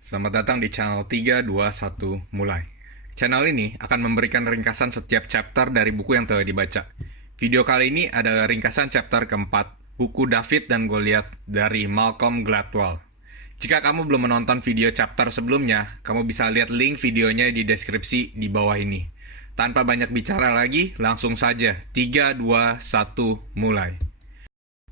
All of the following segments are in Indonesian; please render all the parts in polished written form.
Selamat datang di channel 321 Mulai. Channel ini akan memberikan ringkasan setiap chapter dari buku yang telah dibaca. Video kali ini adalah ringkasan chapter keempat, buku David dan Goliath dari Malcolm Gladwell. Jika kamu belum menonton video chapter sebelumnya, kamu bisa lihat link videonya di deskripsi di bawah ini. Tanpa banyak bicara lagi, langsung saja 321 mulai.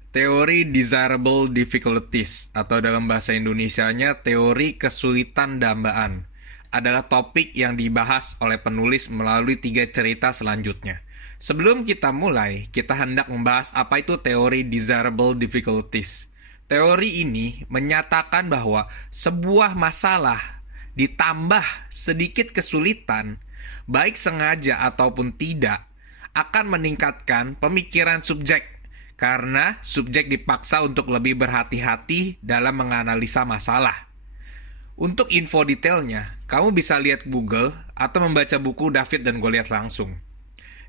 Teori desirable difficulties atau dalam bahasa Indonesianya teori kesulitan dambaan adalah topik yang dibahas oleh penulis melalui 3 cerita selanjutnya. Sebelum kita mulai, kita hendak membahas apa itu teori desirable difficulties. Teori ini menyatakan bahwa sebuah masalah ditambah sedikit kesulitan, baik sengaja ataupun tidak, akan meningkatkan pemikiran subjek karena subjek dipaksa untuk lebih berhati-hati dalam menganalisa masalah. Untuk info detailnya, kamu bisa lihat Google atau membaca buku David dan Goliath langsung.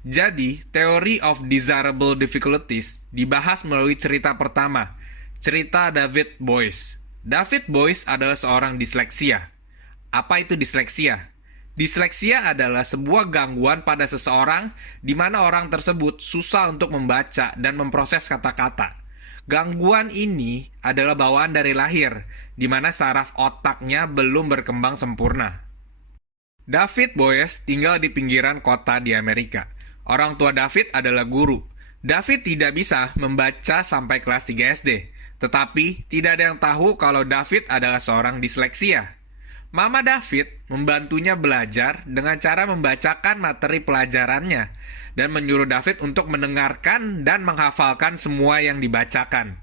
Jadi, Theory of Desirable Difficulties dibahas melalui cerita pertama, cerita David Boies. David Boies adalah seorang disleksia. Apa itu disleksia? Disleksia adalah sebuah gangguan pada seseorang di mana orang tersebut susah untuk membaca dan memproses kata-kata. Gangguan ini adalah bawaan dari lahir, di mana saraf otaknya belum berkembang sempurna. David Boies tinggal di pinggiran kota di Amerika. Orang tua David adalah guru. David tidak bisa membaca sampai kelas 3 SD, tetapi tidak ada yang tahu kalau David adalah seorang disleksia. Mama David membantunya belajar dengan cara membacakan materi pelajarannya dan menyuruh David untuk mendengarkan dan menghafalkan semua yang dibacakan.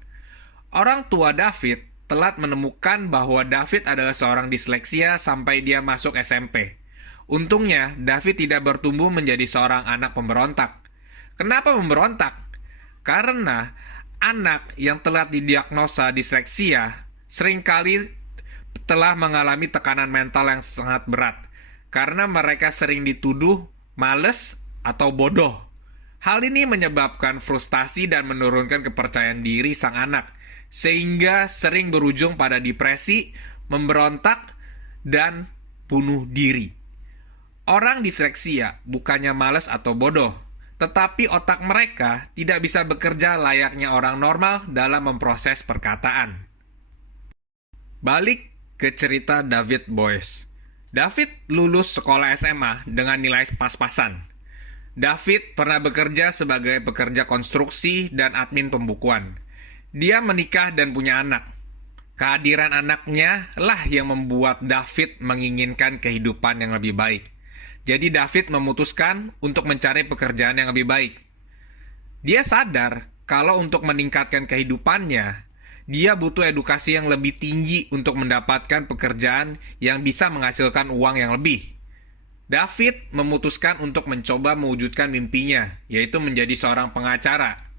Orang tua David telat menemukan bahwa David adalah seorang disleksia sampai dia masuk SMP. Untungnya, David tidak bertumbuh menjadi seorang anak pemberontak. Kenapa pemberontak? Karena anak yang telat didiagnosa disleksia seringkali telah mengalami tekanan mental yang sangat berat karena mereka sering dituduh males atau bodoh. Hal ini menyebabkan frustasi dan menurunkan kepercayaan diri sang anak, sehingga sering berujung pada depresi, memberontak, dan bunuh diri. Orang disleksia bukannya males atau bodoh, tetapi otak mereka tidak bisa bekerja layaknya orang normal dalam memproses perkataan. Balik ke cerita David Boies. David lulus sekolah SMA dengan nilai pas-pasan. David pernah bekerja sebagai pekerja konstruksi dan admin pembukuan. Dia menikah dan punya anak. Kehadiran anaknya lah yang membuat David menginginkan kehidupan yang lebih baik. Jadi David memutuskan untuk mencari pekerjaan yang lebih baik. Dia sadar kalau untuk meningkatkan kehidupannya, dia butuh edukasi yang lebih tinggi untuk mendapatkan pekerjaan yang bisa menghasilkan uang yang lebih. David memutuskan untuk mencoba mewujudkan mimpinya, yaitu menjadi seorang pengacara.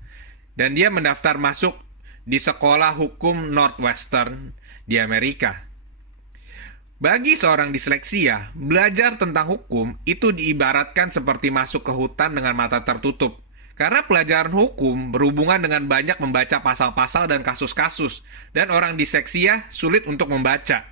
Dan dia mendaftar masuk di sekolah hukum Northwestern di Amerika. Bagi seorang disleksia, belajar tentang hukum itu diibaratkan seperti masuk ke hutan dengan mata tertutup. Karena pelajaran hukum berhubungan dengan banyak membaca pasal-pasal dan kasus-kasus, dan orang disleksia sulit untuk membaca.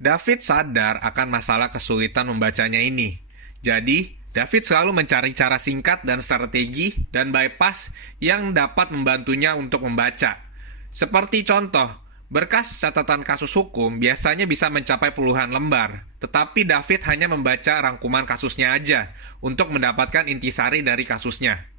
David sadar akan masalah kesulitan membacanya ini. Jadi, David selalu mencari cara singkat dan strategi dan bypass yang dapat membantunya untuk membaca. Seperti contoh, berkas catatan kasus hukum biasanya bisa mencapai puluhan lembar, tetapi David hanya membaca rangkuman kasusnya aja untuk mendapatkan intisari dari kasusnya.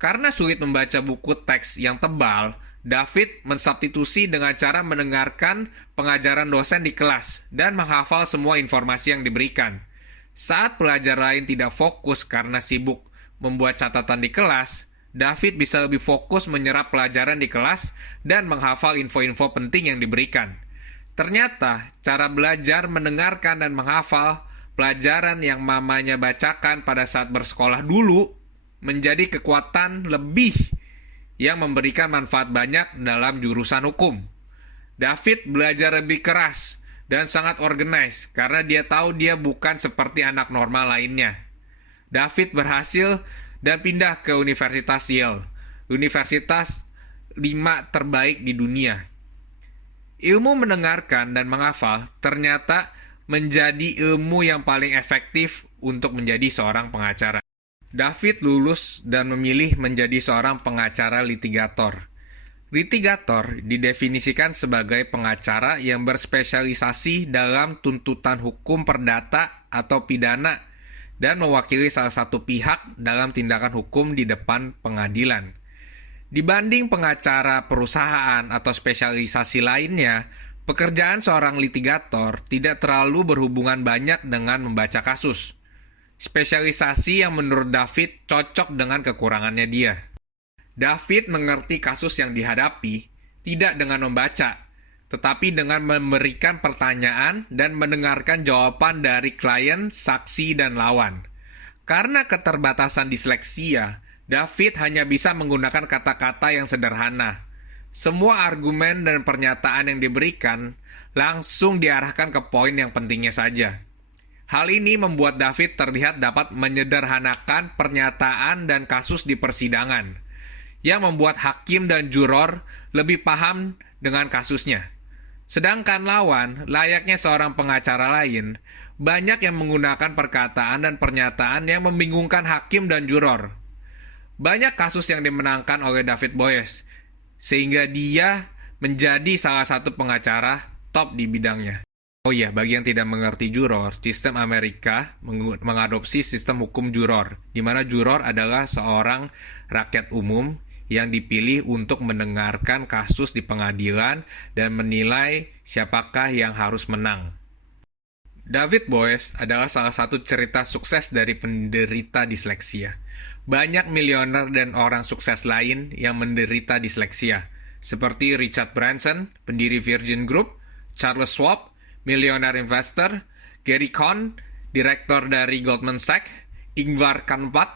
Karena sulit membaca buku teks yang tebal, David mensubstitusi dengan cara mendengarkan pengajaran dosen di kelas dan menghafal semua informasi yang diberikan. Saat pelajar lain tidak fokus karena sibuk membuat catatan di kelas, David bisa lebih fokus menyerap pelajaran di kelas dan menghafal info-info penting yang diberikan. Ternyata, cara belajar mendengarkan dan menghafal pelajaran yang mamanya bacakan pada saat bersekolah dulu menjadi kekuatan lebih yang memberikan manfaat banyak dalam jurusan hukum. David belajar lebih keras dan sangat organize karena dia tahu dia bukan seperti anak normal lainnya. David berhasil dan pindah ke Universitas Yale, universitas 5 terbaik di dunia. Ilmu mendengarkan dan menghafal ternyata menjadi ilmu yang paling efektif untuk menjadi seorang pengacara. David lulus dan memilih menjadi seorang pengacara litigator. Litigator didefinisikan sebagai pengacara yang berspesialisasi dalam tuntutan hukum perdata atau pidana dan mewakili salah satu pihak dalam tindakan hukum di depan pengadilan. Dibanding pengacara perusahaan atau spesialisasi lainnya, pekerjaan seorang litigator tidak terlalu berhubungan banyak dengan membaca kasus. Spesialisasi yang menurut David cocok dengan kekurangannya dia. David mengerti kasus yang dihadapi tidak dengan membaca, tetapi dengan memberikan pertanyaan dan mendengarkan jawaban dari klien, saksi, dan lawan. Karena keterbatasan disleksia, David hanya bisa menggunakan kata-kata yang sederhana. Semua argumen dan pernyataan yang diberikan langsung diarahkan ke poin yang pentingnya saja. Hal ini membuat David terlihat dapat menyederhanakan pernyataan dan kasus di persidangan, yang membuat hakim dan juror lebih paham dengan kasusnya. Sedangkan lawan, layaknya seorang pengacara lain, banyak yang menggunakan perkataan dan pernyataan yang membingungkan hakim dan juror. Banyak kasus yang dimenangkan oleh David Boies, sehingga dia menjadi salah satu pengacara top di bidangnya. Oh iya, bagi yang tidak mengerti juror, sistem Amerika mengadopsi sistem hukum juror, di mana juror adalah seorang rakyat umum yang dipilih untuk mendengarkan kasus di pengadilan dan menilai siapakah yang harus menang. David Boies adalah salah satu cerita sukses dari penderita disleksia. Banyak miliuner dan orang sukses lain yang menderita disleksia, seperti Richard Branson, pendiri Virgin Group, Charles Schwab, miliuner investor, Gary Cohn, direktur dari Goldman Sachs, Ingvar Kamprad,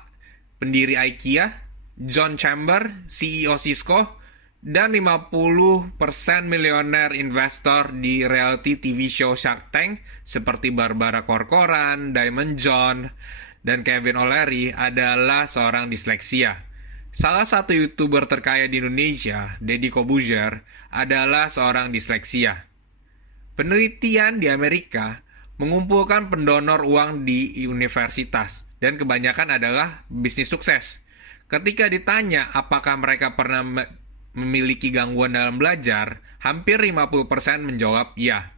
pendiri IKEA, John Chambers, CEO Cisco, dan 50% miliuner investor di reality TV show Shark Tank seperti Barbara Corcoran, Diamond John, dan Kevin O'Leary adalah seorang disleksia. Salah satu YouTuber terkaya di Indonesia, Deddy Corbuzier, adalah seorang disleksia. Penelitian di Amerika mengumpulkan pendonor uang di universitas, dan kebanyakan adalah bisnis sukses. Ketika ditanya apakah mereka pernah memiliki gangguan dalam belajar, hampir 50% menjawab ya.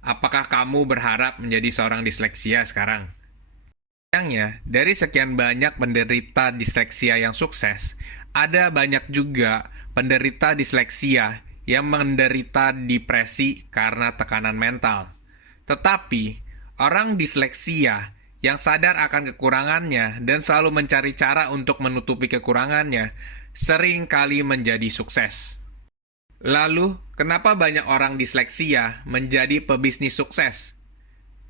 Apakah kamu berharap menjadi seorang disleksia sekarang? Sayangnya, dari sekian banyak penderita disleksia yang sukses, ada banyak juga penderita disleksia yang menderita depresi karena tekanan mental. Tetapi, orang disleksia yang sadar akan kekurangannya dan selalu mencari cara untuk menutupi kekurangannya, sering kali menjadi sukses. Lalu, kenapa banyak orang disleksia menjadi pebisnis sukses?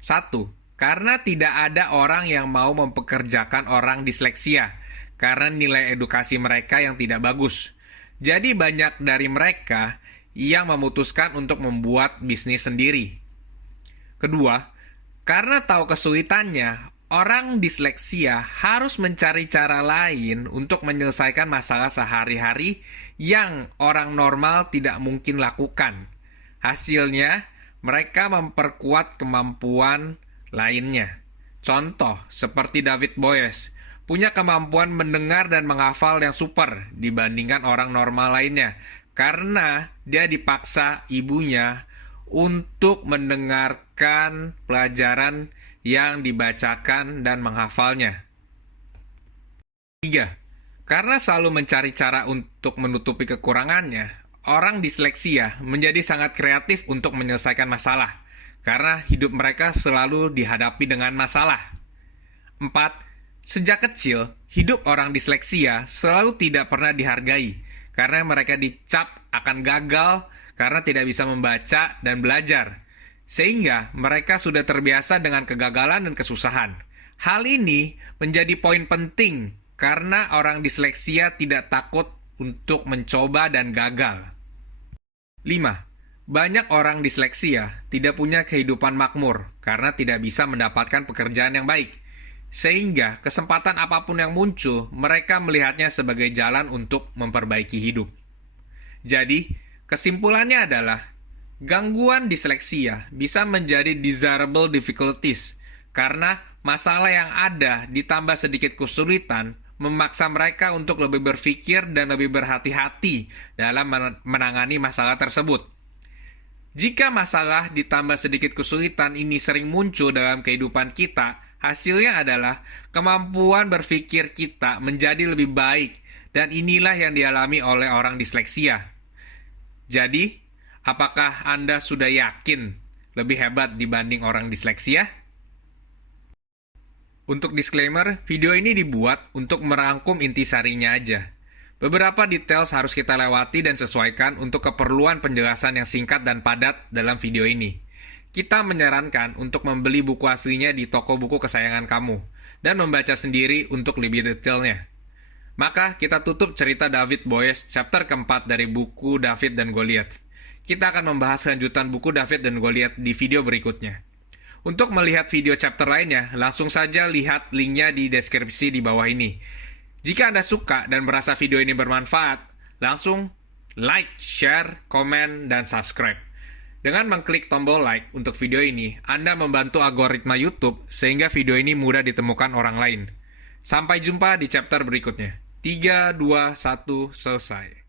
1. Karena tidak ada orang yang mau mempekerjakan orang disleksia, karena nilai edukasi mereka yang tidak bagus. Jadi banyak dari mereka yang memutuskan untuk membuat bisnis sendiri. Kedua, karena tahu kesulitannya, orang disleksia harus mencari cara lain untuk menyelesaikan masalah sehari-hari yang orang normal tidak mungkin lakukan. Hasilnya, mereka memperkuat kemampuan lainnya. Contoh, seperti David Boies, punya kemampuan mendengar dan menghafal yang super dibandingkan orang normal lainnya, karena dia dipaksa ibunya untuk mendengarkan pelajaran yang dibacakan dan menghafalnya. 3. Karena selalu mencari cara untuk menutupi kekurangannya, orang disleksia menjadi sangat kreatif untuk menyelesaikan masalah, karena hidup mereka selalu dihadapi dengan masalah. 4. Sejak kecil, hidup orang disleksia selalu tidak pernah dihargai, karena mereka dicap akan gagal karena tidak bisa membaca dan belajar, sehingga mereka sudah terbiasa dengan kegagalan dan kesusahan. Hal ini menjadi poin penting karena orang disleksia tidak takut untuk mencoba dan gagal. 5. Banyak orang disleksia tidak punya kehidupan makmur karena tidak bisa mendapatkan pekerjaan yang baik. Sehingga kesempatan apapun yang muncul, mereka melihatnya sebagai jalan untuk memperbaiki hidup. Jadi, kesimpulannya adalah Gangguan disleksia bisa menjadi desirable difficulties karena masalah yang ada ditambah sedikit kesulitan memaksa mereka untuk lebih berpikir dan lebih berhati-hati dalam menangani masalah tersebut. Jika masalah ditambah sedikit kesulitan ini sering muncul dalam kehidupan kita, hasilnya adalah kemampuan berpikir kita menjadi lebih baik, dan inilah yang dialami oleh orang disleksia. Jadi, apakah Anda sudah yakin lebih hebat dibanding orang disleksia? Untuk disclaimer, video ini dibuat untuk merangkum intisarinya aja. Beberapa detail harus kita lewati dan sesuaikan untuk keperluan penjelasan yang singkat dan padat dalam video ini. Kita menyarankan untuk membeli buku aslinya di toko buku kesayangan kamu, dan membaca sendiri untuk lebih detailnya. Maka kita tutup cerita David Boies chapter keempat dari buku David dan Goliath. Kita akan membahas lanjutan buku David dan Goliath di video berikutnya. Untuk melihat video chapter lainnya, langsung saja lihat linknya di deskripsi di bawah ini. Jika Anda suka dan merasa video ini bermanfaat, langsung like, share, komen, dan subscribe. Dengan mengklik tombol like untuk video ini, Anda membantu algoritma YouTube sehingga video ini mudah ditemukan orang lain. Sampai jumpa di chapter berikutnya. 3, 2, 1, selesai.